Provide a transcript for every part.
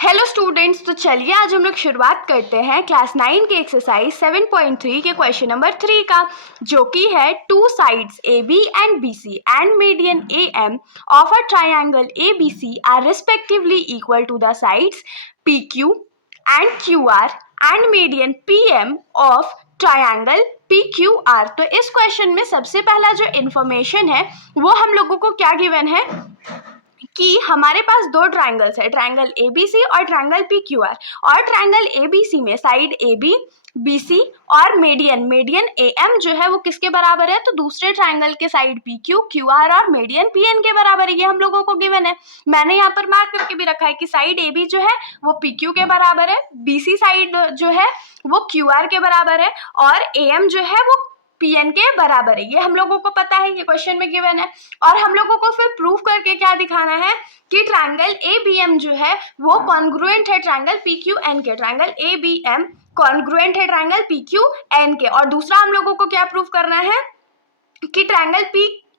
Hello students, तो चलिए आज हम लोग शुरुआत करते हैं क्लास 9 के एक्सरसाइज 7.3 के क्वेश्चन नंबर 3 का, जो कि है two sides AB and BC and median AM of a triangle ABC are respectively equal to the sides PQ and QR and median PM of triangle PQR। तो इस question में सबसे पहला जो इंफॉर्मेशन है वो हम लोगों को क्या गिवन है कि हमारे पास दो ट्रायंगल्स है, ट्रायंगल ABC और ट्रायंगल PQR। और ट्रायंगल ABC में साइड AB, BC और मीडियन AM जो है वो किसके बराबर है, तो दूसरे ट्रायंगल के साइड PQ, QR और मीडियन PN के बराबर है। ये हम लोगों को गिवन है। मैंने यहाँ पर मार्क करके भी रखा है कि साइड AB जो है वो PQ के बराबर है, BC साइड जो है वो QR के बराबर है और AM जो है वो PN के बराबर है। ये हम लोगों को पता है, ये क्वेश्चन में गिवन है। और हम लोगों को फिर प्रूफ करके क्या दिखाना है कि ट्रायंगल ABM जो है वो कॉन्ग्रुएंट है ट्रायंगल PQN के। ट्रायंगल ABM कॉन्ग्रुएंट है ट्रायंगल PQN के। और दूसरा हम लोगों को क्या प्रूफ करना है कि ट्रायंगल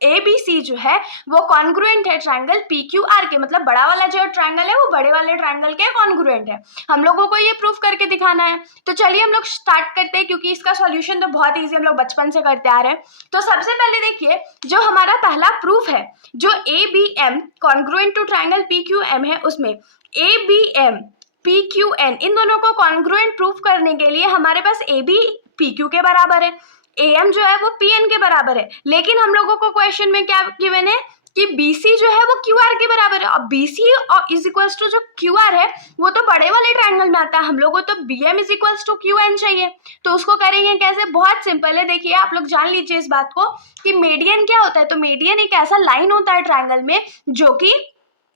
ABC जो है वो कॉन्ग्रुएंट है ट्रायंगल PQR के। मतलब बड़ा वाला जो ट्रायंगल है वो बड़े वाले ट्रायंगल के कॉन्ग्रुएंट है। हम लोगों को ये प्रूफ करके दिखाना है। तो चलिए हम लोग स्टार्ट करते हैं, क्योंकि इसका सॉल्यूशन तो बहुत इजी हम लोग बचपन से करते आ रहे हैं। तो सबसे पहले देखिए, जो हमारा पहला प्रूफ है, जो ABM congruent to triangle PQM है, उसमें ABM PQN इन दोनों को कॉन्ग्रुएंट प्रूफ करने के लिए हमारे पास AB PQ के बराबर है, AM जो है वो PN के बराबर है। लेकिन हम लोगों को क्वेश्चन में क्या गिवन है कि BC जो है वो QR के बराबर है। और BC और इज इक्वल्स टू जो QR है वो तो बड़े वाले ट्रायंगल में आता है। हम लोगों को तो BM is equals to QN चाहिए। तो उसको करेंगे कैसे, बहुत सिंपल है। देखिए आप लोग जान लीजिए इस बात को कि मीडियन क्या होता है। तो मीडियन एक ऐसा लाइन होता है ट्रायंगल में जो कि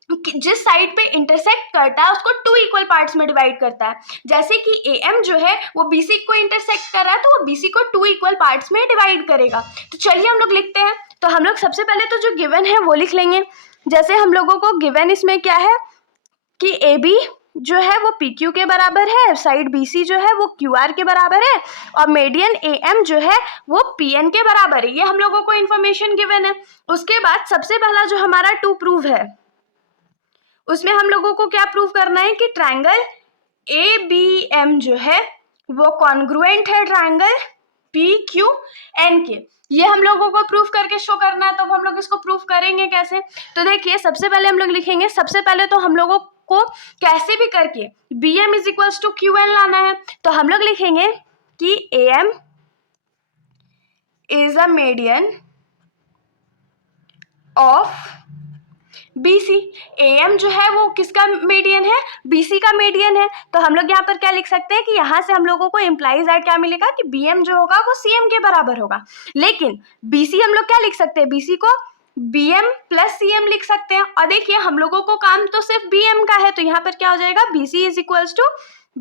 जिस साइड पे इंटरसेक्ट करता है उसको टू इक्वल पार्ट्स में डिवाइड करता है। जैसे कि AM जो है वो BC को इंटरसेक्ट कर रहा है तो वो BC को टू इक्वल पार्ट्स में डिवाइड करेगा। तो चलिए हम लोग लिखते हैं। तो हम लोग सबसे पहले तो जो गिवन है वो लिख लेंगे। जैसे हम लोगों को गिवन इसमें क्या है कि AB जो है वो PQ के बराबर है, साइड BC जो है वो QR के बराबर है और मीडियन AM जो है वो PN के बराबर है। ये हम लोगों को इन्फॉर्मेशन गिवन है। उसके बाद सबसे पहला जो हमारा टू प्रूव है उसमें हम लोगों को क्या प्रूव करना है कि ट्रायंगल ABM जो है वो कॉन्ग्रुएंट है ट्रायंगल PQN के। ये हम लोगों को प्रूफ करके शो करना है। तो हम लोग इसको प्रूफ करेंगे कैसे, तो देखिए सबसे पहले हम लोग लिखेंगे, सबसे पहले तो हम लोगों को कैसे भी करके BM is equals to QN लाना है। तो हम लोग लिखेंगे कि AM is a median of BC। AM जो है वो किसका मीडियन है, BC का मीडियन है। तो हम लोग यहाँ पर क्या लिख सकते हैं कि यहाँ से हम लोगों को इम्प्लाइज दैट क्या मिलेगा कि BM जो होगा वो CM के बराबर होगा। लेकिन BC हम लोग क्या लिख सकते हैं, BC को BM प्लस CM लिख सकते हैं। और देखिए हम लोगों को काम तो सिर्फ BM का है, तो यहाँ पर क्या हो जाएगा, BC is equals to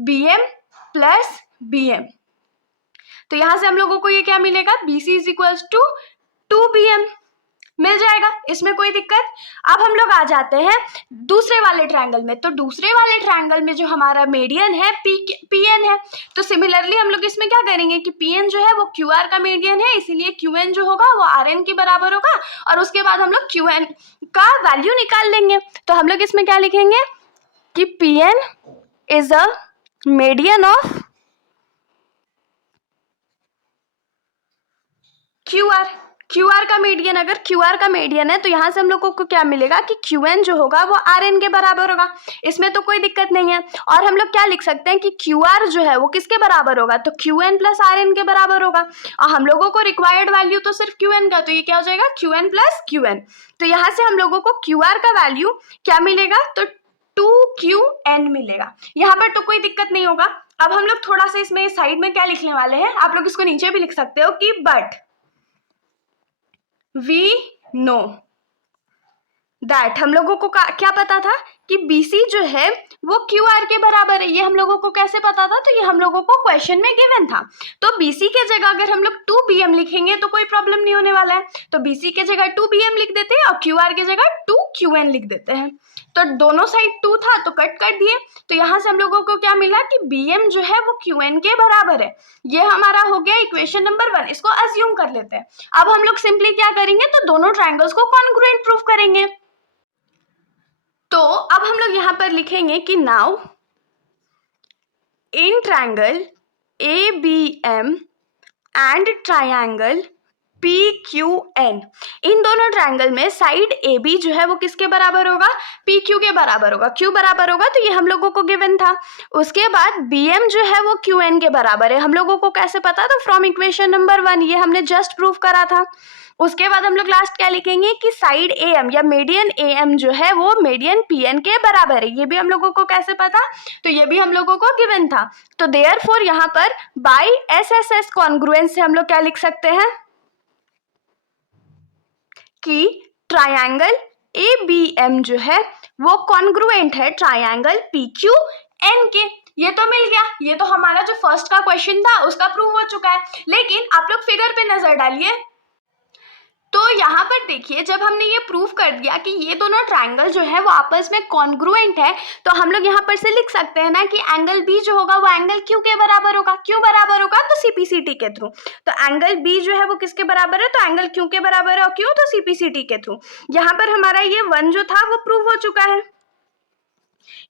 BM plus BM। तो यहाँ से हम लोगों को ये क्या मिलेगा, BC is equals to 2BM मिल जाएगा, इसमें कोई दिक्कत। अब हम लोग आ जाते हैं दूसरे वाले ट्रायंगल में। तो दूसरे वाले ट्रायंगल में जो हमारा मीडियन है PN है। तो सिमिलरली हम लोग इसमें क्या करेंगे कि PN जो है वो QR का मीडियन है, इसीलिए QN जो होगा वो RN के बराबर होगा। और उसके बाद हम लोग QN का वैल्यू निकाल लेंगे। तो हम लोग इसमें क्या लिखेंगे कि PN is a median of QR का मीडियन। अगर QR का मीडियन है तो यहाँ से हम लोगों को क्या मिलेगा कि QN जो होगा वो RN के बराबर होगा, इसमें तो कोई दिक्कत नहीं है। और हम लोग क्या लिख सकते हैं कि QR जो है वो किसके बराबर होगा, तो QN प्लस RN के बराबर होगा। और हम लोगों को रिक्वायर्ड वैल्यू तो सिर्फ QN का, तो ये क्या हो जाएगा QN प्लस QN। तो यहाँ से हम लोगों को QR का वैल्यू क्या मिलेगा, तो 2QN मिलेगा। यहाँ पर तो कोई दिक्कत नहीं होगा। अब हम लोग थोड़ा सा इसमें साइड में क्या लिखने वाले हैं, आप लोग इसको नीचे भी लिख सकते हो कि बट we know that, हम लोगों को क्या पता था कि BC जो है वो QR के बराबर है। ये हम लोगों को कैसे पता था, तो ये हम लोगों को क्वेश्चन में गिवन था। तो BC के जगह अगर हम लोग 2BM लिखेंगे तो कोई प्रॉब्लम नहीं होने वाला है। तो BC के जगह 2BM लिख देते हैं और QR के जगह 2QN लिख देते हैं। तो दोनों साइड 2 था तो कट कर दिए। तो यहाँ से हम लोगों को क्या मिला कि BM जो है वो QN के बराबर है। ये हमारा हो गया इक्वेशन नंबर 1। इसको अज्यूम कर लेते हैं। अब हम लोग सिंपली क्या करेंगे, तो दोनों ट्रायंगल्स को कॉन्ग्रुएंट प्रूफ करेंगे। तो अब हम लोग यहाँ पर लिखेंगे कि now in triangle ABM and triangle PQN, इन दोनों ट्रायंगल में साइड AB जो है वो किसके बराबर होगा, PQ के बराबर होगा। Q बराबर होगा तो ये हम लोगों को गिवन था। उसके बाद BM जो है वो QN के बराबर है, हम लोगों को कैसे पता, तो फ्रॉम इक्वेशन नंबर 1, ये हमने जस्ट प्रूव करा था। उसके बाद हम लोग लास्ट क्या लिखेंगे कि साइड AM या मीडियन AM जो है वो मीडियन PN के बराबर है, ये भी हम लोगों को कैसे पता, तो ये भी हम लोगों को गिवन था। तो देयरफॉर यहाँ पर बाय SSS कॉन्ग्रुएंस से हम लोग क्या लिख सकते हैं कि ट्रायंगल ABM जो है वो कॉन्ग्रुएंट है ट्रायंगल PQN के। ये तो मिल गया, ये तो हमारा जो फर्स्ट का क्वेश्चन था उसका प्रूव हो चुका है। लेकिन आप लोग फिगर पे नजर डालिए, तो यहाँ पर देखिए जब हमने ये प्रूव कर दिया कि ये दोनों ट्रायंगल जो है वो आपस में कॉन्ग्रुएंट है, तो हम लोग यहाँ पर से लिख सकते हैं ना कि एंगल B जो होगा वो एंगल Q के बराबर होगा। क्यों बराबर होगा, तो CPCT के थ्रू। तो एंगल B जो है वो किसके बराबर है, तो एंगल Q के बराबर है। और क्यों, तो CPCT के थ्रू। यहाँ पर हमारा ये 1 जो था वो प्रूव हो चुका है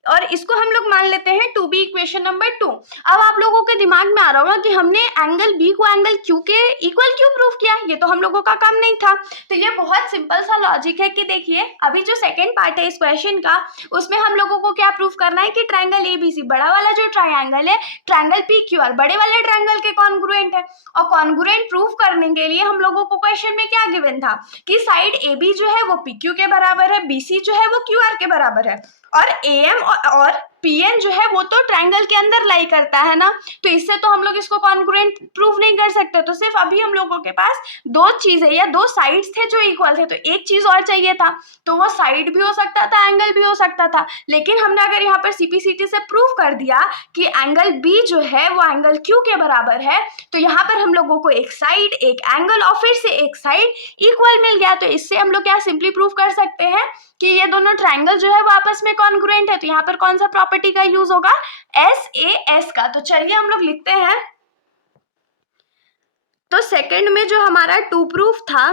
और इसको हम लोग मान लेते हैं टू बी इक्वेशन नंबर 2। अब आप लोगों के दिमाग में आ रहा होगा कि हमने एंगल B को एंगल Q के इक्वल क्यों प्रूव किया, ये तो हम लोगों का काम नहीं था। तो ये बहुत सिंपल सा लॉजिक है कि देखिए अभी जो सेकंड पार्ट है इस क्वेश्चन का, उसमें हम लोगों को क्या प्रूव करना है कि ट्रायंगल ABC, बड़ा वाला जो ट्रायंगल है ट्रायंगल PQR, बड़े वाले ट्रायंगल के कॉन्ग्रुएंट है। और कॉन्ग्रुएंट प्रूव करने के लिए हम लोगों को क्वेश्चन में क्या गिवन था कि साइड AB जो है वो PQ के बराबर है, BC जो है वो QR के बराबर है, और AM और PN जो है वो तो ट्रायंगल के अंदर लाई करता है ना। तो इससे तो हम लोग इसको कॉन्ग्रुएंट प्रूव नहीं कर सकते। तो सिर्फ अभी हम लोगों के पास 2 चीजें या 2 साइड्स थे जो इक्वल थे, तो एक चीज और चाहिए था, तो वो साइड भी हो सकता था, एंगल भी हो सकता था। लेकिन हमने अगर यहाँ पर CPCT से प्रूव कर दिया कि एंगल B जो है वो एंगल Q के बराबर है, तो यहाँ पर हम लोगों को एक साइड, एक एंगल और फिर से एक साइड इक्वल मिल गया। तो इससे हम लोग क्या सिंपली प्रूव कर सकते हैं कि ये दोनों ट्रायंगल जो है वो आपस में कॉन्ग्रुएंट है। तो यहाँ पर कौन सा प्रॉपर्टी का यूज होगा, SAS का। तो चलिए हम लोग लिखते हैं। तो सेकंड में जो हमारा 2 प्रूफ था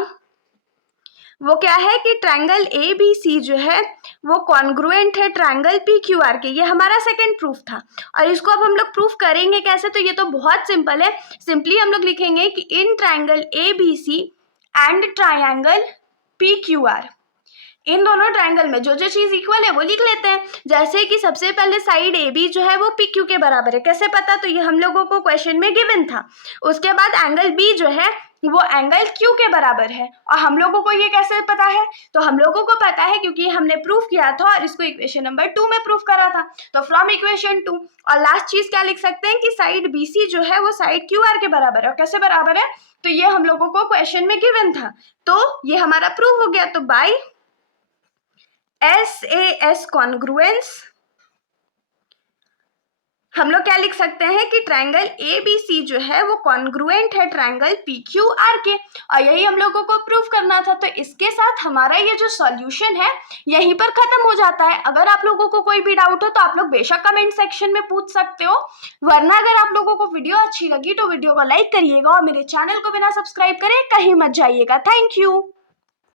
वो क्या है कि ट्रायंगल ABC जो है वो कॉन्ग्रुएंट है ट्रायंगल PQR के, ये हमारा सेकंड प्रूफ था। और इसको अब हम लोग प्रूफ करेंगे कैसे, तो ये तो बहुत सिंपल है। सिंपली हम लोग लिखेंगे कि in triangle ABC and triangle PQR, इन दोनों ट्रायंगल में जो जो चीज इक्वल है वो लिख लेते हैं। जैसे कि सबसे पहले साइड AB जो है वो PQ के बराबर है, कैसे पता, तो ये हम लोगों को क्वेश्चन में गिवन था। उसके बाद एंगल B जो है वो एंगल Q के बराबर है, और हम लोगों को ये कैसे पता है, तो हम लोगों को पता है क्योंकि हमने प्रूफ किया था और इसको इक्वेशन नंबर 2 में प्रूफ करा था। तो फ्रॉम इक्वेशन 2, और लास्ट चीज क्या लिख सकते हैं कि साइड BC जो है वो साइड QR के बराबर है। और कैसे बराबर है, तो ये हम लोगों को क्वेश्चन में गिवन था, तो ये हमारा प्रूफ हो गया। तो बाय SAS कॉन्ग्रुएंस हम लोग क्या लिख सकते हैं कि ट्रायंगल ABC जो है वो कॉन्ग्रुएंट है ट्रायंगल PQR के, और यही हम लोगों को प्रूफ करना था। तो इसके साथ हमारा ये जो सॉल्यूशन है यहीं पर खत्म हो जाता है। अगर आप लोगों को कोई भी डाउट हो तो आप लोग बेशक कमेंट सेक्शन में पूछ सकते हो, वरना अगर आप लोगों को वीडियो अच्छी लगी तो वीडियो को लाइक करिएगा और मेरे चैनल को बिना सब्सक्राइब करे कहीं मत जाइएगा। Thank you.